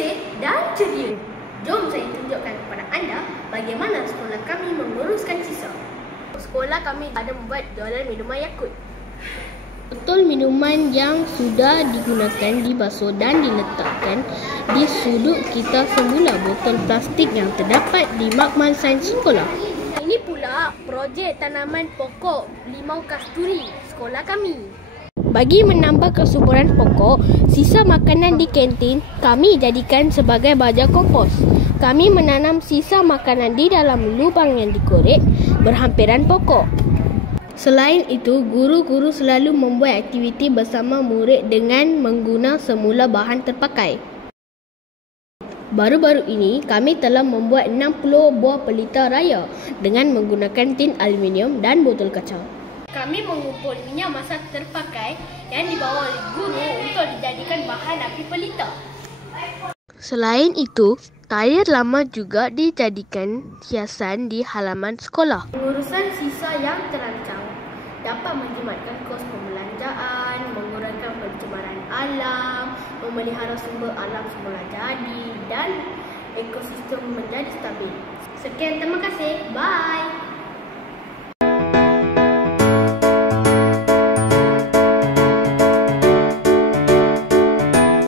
bersih dan ceria. Jom saya tunjukkan kepada anda bagaimana sekolah kami menguruskan sisa. Sekolah kami ada membuat jualan minuman Yakult. Botol minuman yang sudah digunakan dibasuh dan diletakkan di sudut kita semula botol plastik yang terdapat di makmal sains sekolah. Ini pula projek tanaman pokok limau kasturi sekolah kami. Bagi menambah kesuburan pokok, sisa makanan di kantin kami jadikan sebagai baja kompos. Kami menanam sisa makanan di dalam lubang yang dikorek berhampiran pokok. Selain itu, guru-guru selalu membuat aktiviti bersama murid dengan mengguna semula bahan terpakai. Baru-baru ini, kami telah membuat 60 buah pelita raya dengan menggunakan tin aluminium dan botol kaca. Kami mengumpul minyak masak terpakai yang dibawa oleh guru untuk dijadikan bahan api pelita. Selain itu, tayar lama juga dijadikan hiasan di halaman sekolah. Pengurusan sisa yang terancang dapat menjimatkan kos pembelanjaan, mengurangkan pencemaran alam, memelihara sumber alam semula jadi dan ekosistem menjadi stabil. Sekian, terima kasih. Bye.